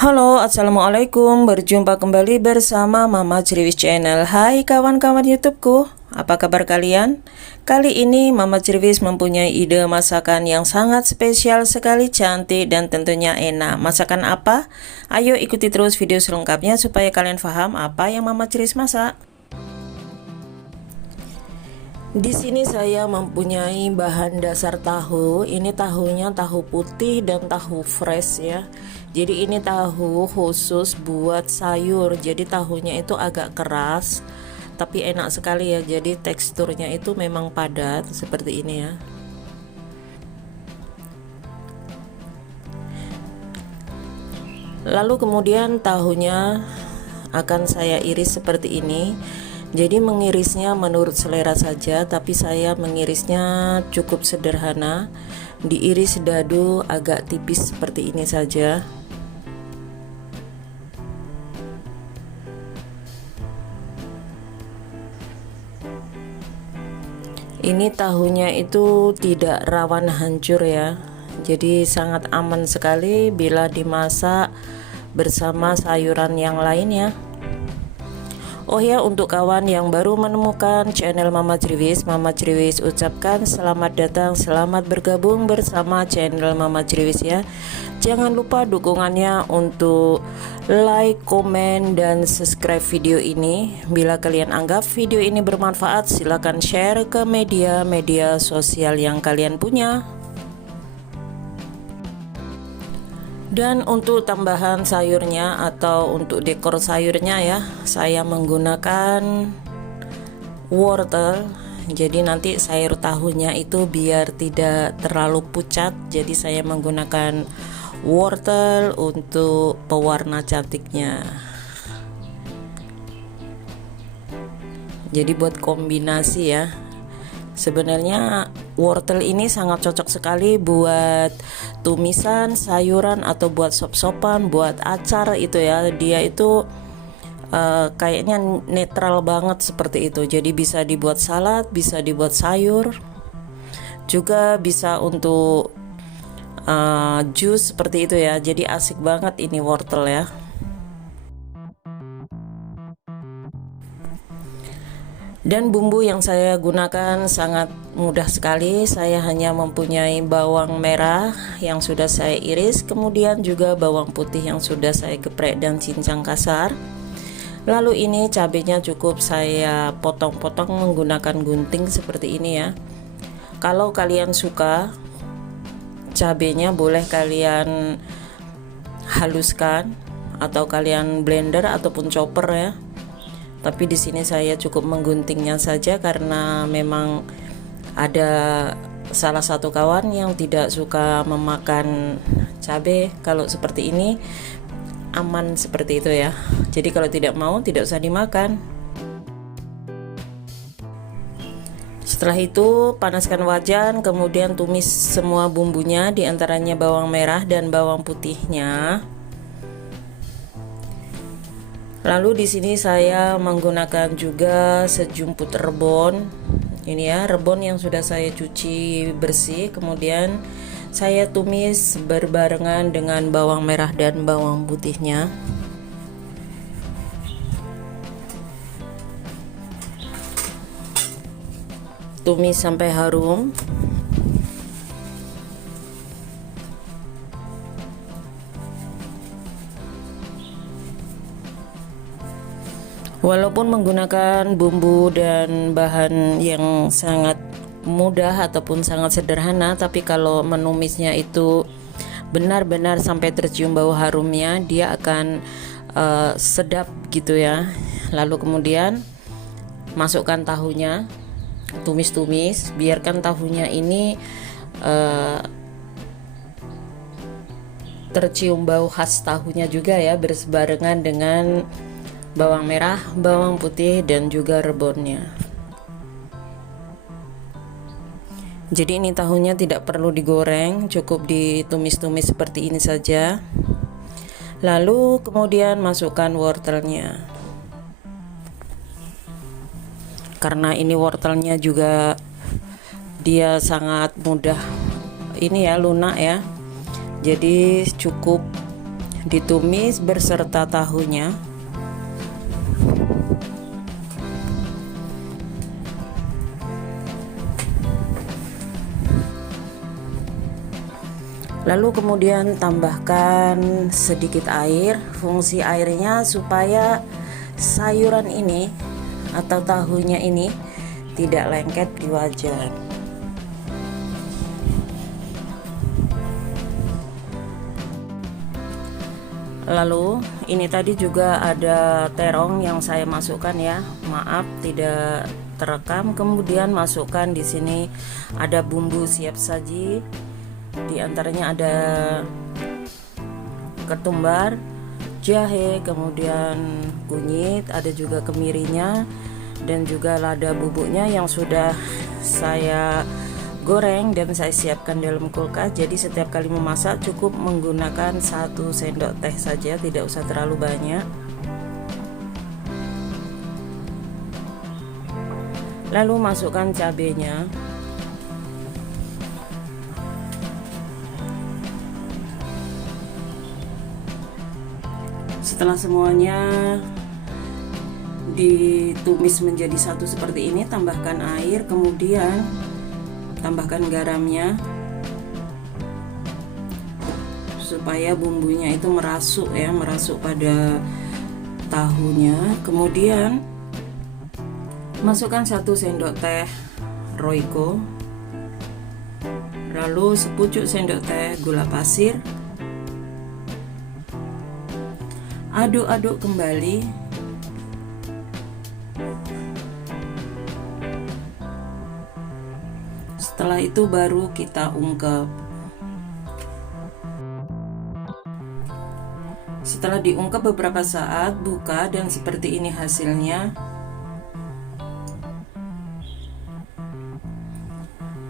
Halo, assalamualaikum. Berjumpa kembali bersama Mama Ceriwis Channel. Hai kawan-kawan YouTubeku, apa kabar kalian? Kali ini Mama Ceriwis mempunyai ide masakan yang sangat spesial sekali, cantik dan tentunya enak. Masakan apa? Ayo ikuti terus video selengkapnya supaya kalian paham apa yang Mama Ceriwis masak. Di sini saya mempunyai bahan dasar tahu. Ini tahunya tahu putih dan tahu fresh ya. Jadi ini tahu khusus buat sayur. Jadi tahunya itu agak keras, tapi enak sekali ya. Jadi teksturnya itu memang padat seperti ini ya. Lalu kemudian tahunya akan saya iris seperti ini. Jadi mengirisnya menurut selera saja, tapi saya mengirisnya cukup sederhana. Diiris dadu agak tipis seperti ini saja. Ini tahunya itu tidak rawan hancur ya. Jadi sangat aman sekali bila dimasak bersama sayuran yang lainnya. Oh ya, untuk kawan yang baru menemukan channel Mama Ceriwis ucapkan selamat datang, selamat bergabung bersama channel Mama Ceriwis ya. Jangan lupa dukungannya untuk like, komen, dan subscribe video ini. Bila kalian anggap video ini bermanfaat, silahkan share ke media sosial yang kalian punya. Dan untuk tambahan sayurnya atau untuk dekor sayurnya ya, saya menggunakan wortel. Jadi nanti sayur tahunya itu biar tidak terlalu pucat, jadi saya menggunakan wortel untuk pewarna cantiknya. Jadi buat kombinasi ya. Sebenarnya wortel ini sangat cocok sekali buat tumisan sayuran atau buat sop-sopan, buat acar itu ya. Dia itu kayaknya netral banget seperti itu. Jadi bisa dibuat salad, bisa dibuat sayur, juga bisa untuk jus seperti itu ya. Jadi asik banget ini wortel ya. Dan bumbu yang saya gunakan sangat mudah sekali. Saya hanya mempunyai bawang merah yang sudah saya iris, kemudian juga bawang putih yang sudah saya geprek dan cincang kasar. Lalu ini cabenya cukup saya potong-potong menggunakan gunting seperti ini ya. Kalau kalian suka cabenya boleh kalian haluskan atau kalian blender ataupun chopper ya. Tapi di sini saya cukup mengguntingnya saja karena memang ada salah satu kawan yang tidak suka memakan cabai. Kalau seperti ini aman seperti itu ya. Jadi kalau tidak mau tidak usah dimakan. Setelah itu panaskan wajan, kemudian tumis semua bumbunya, diantaranya bawang merah dan bawang putihnya. Lalu di sini saya menggunakan juga sejumput rebon. Ini ya, rebon yang sudah saya cuci bersih. Kemudian saya tumis berbarengan dengan bawang merah dan bawang putihnya. Tumis sampai harum. Walaupun menggunakan bumbu dan bahan yang sangat mudah ataupun sangat sederhana, tapi kalau menumisnya itu benar-benar sampai tercium bau harumnya, dia akan sedap gitu ya. Lalu kemudian masukkan tahunya, tumis-tumis, biarkan tahunya ini tercium bau khas tahunya juga ya, bersebarengan dengan bawang merah, bawang putih, dan juga rebonnya. Jadi ini tahunya tidak perlu digoreng, cukup ditumis-tumis seperti ini saja. Lalu kemudian masukkan wortelnya. Karena ini wortelnya juga dia sangat mudah ini ya, lunak ya. Jadi cukup ditumis berserta tahunya. Lalu kemudian tambahkan sedikit air. Fungsi airnya supaya sayuran ini atau tahunya ini tidak lengket di wajan. Lalu ini tadi juga ada terong yang saya masukkan ya. Maaf tidak terekam. Kemudian masukkan di sini ada bumbu siap saji. Di antaranya ada ketumbar, jahe, kemudian kunyit, ada juga kemirinya dan juga lada bubuknya yang sudah saya goreng dan saya siapkan dalam kulkas. Jadi setiap kali memasak cukup menggunakan 1 sendok teh saja, tidak usah terlalu banyak. Lalu masukkan cabenya. Setelah semuanya ditumis menjadi satu seperti ini, tambahkan air, kemudian tambahkan garamnya supaya bumbunya itu merasuk ya, merasuk pada tahunya. Kemudian masukkan 1 sendok teh Royco, lalu sepucuk sendok teh gula pasir. Aduk-aduk kembali. Setelah itu baru kita ungkep. Setelah diungkep beberapa saat, buka dan seperti ini hasilnya.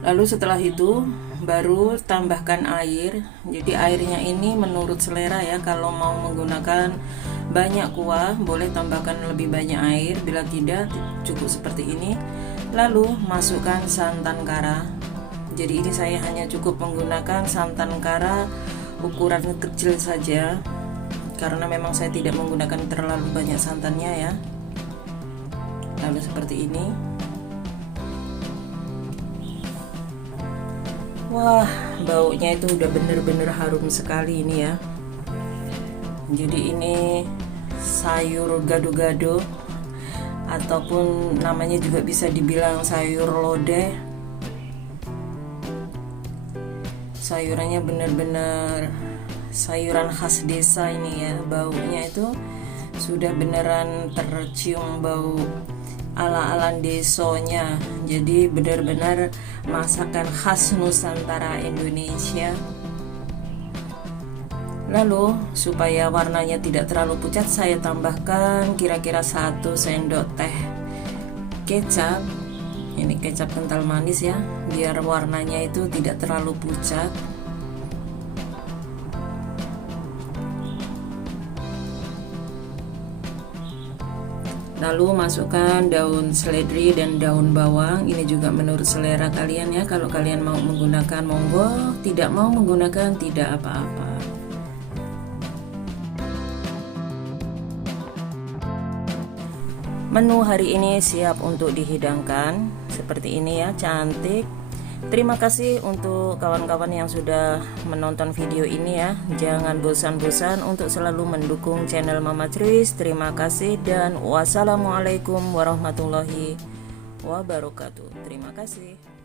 Lalu setelah itu baru tambahkan air. Jadi airnya ini menurut selera ya. Kalau mau menggunakan banyak kuah boleh tambahkan lebih banyak air, bila tidak cukup seperti ini. Lalu masukkan santan kara. Jadi ini saya hanya cukup menggunakan santan kara ukuran kecil saja, karena memang saya tidak menggunakan terlalu banyak santannya ya. Lalu seperti ini. Wah, baunya itu udah bener-bener harum sekali ini ya. Jadi ini sayur gado-gado, ataupun namanya juga bisa dibilang sayur lodeh. Sayurannya bener-bener sayuran khas desa ini ya. Baunya itu sudah beneran tercium bau ala-ala desonya. Jadi benar-benar masakan khas Nusantara Indonesia. Lalu supaya warnanya tidak terlalu pucat, saya tambahkan kira-kira 1 sendok teh kecap. Ini kecap kental manis ya, biar warnanya itu tidak terlalu pucat. Lalu masukkan daun seledri dan daun bawang. Ini juga menurut selera kalian ya. Kalau kalian mau menggunakan monggo, tidak mau menggunakan tidak apa-apa. Menu hari ini siap untuk dihidangkan. Seperti ini ya, cantik. Terima kasih untuk kawan-kawan yang sudah menonton video ini ya. Jangan bosan-bosan untuk selalu mendukung channel Mama Tris. Terima kasih dan wassalamualaikum warahmatullahi wabarakatuh. Terima kasih.